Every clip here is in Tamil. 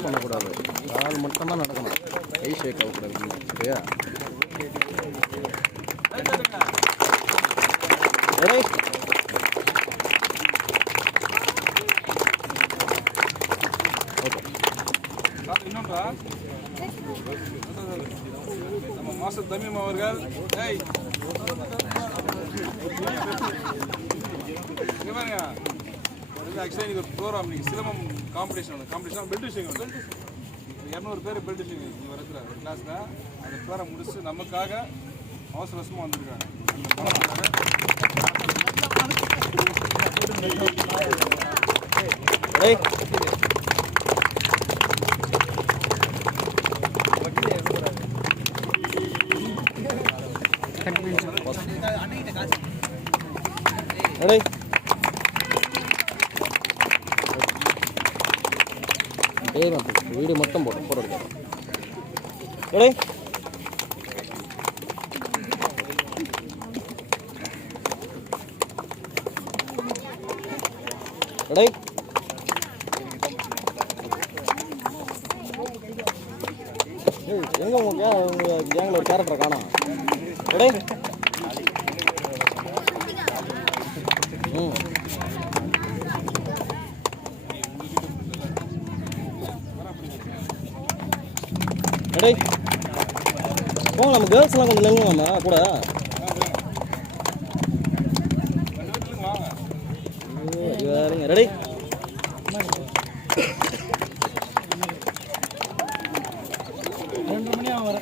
ஷேக் பண்ணக்கூடாது, கால் மட்டும்தான் நடக்கணும், கை ஷேக் ஆகக்கூடாது. சரியா? இன்னொன்றா நம்ம மாஸ்டர் தமிம் அவர்கள் ஆக்சுவலாக இன்னைக்கு ஒரு ப்ரோக்ராம், இன்னைக்கு சிலம்பம் காம்படிஷன் பெல்ட் விஷயம் உண்டு. 200 பேர் பெல்ட் விஷயம் இங்கே இருக்கிற ஒரு கிளாஸில் அந்த ப்ரோக்ராம் முடிச்சு நமக்காக அவசர அவசரமாக வந்திருக்காங்க. வீடு மொத்தம் போட்டோ எடுக்கிறோம். எங்க உங்க கேங்ல ஒரு கேரக்டர் காணோம். போங்க, நம்ம கேர்ள்ஸ் எல்லாம் கொஞ்சம் நெருங்குவாமா கூட. ரெடி?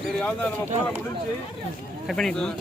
சரி, அவ்வளோதான், நம்ம ப்ரோக்ராம் முடிஞ்சு கட் பண்ணிடலாம்.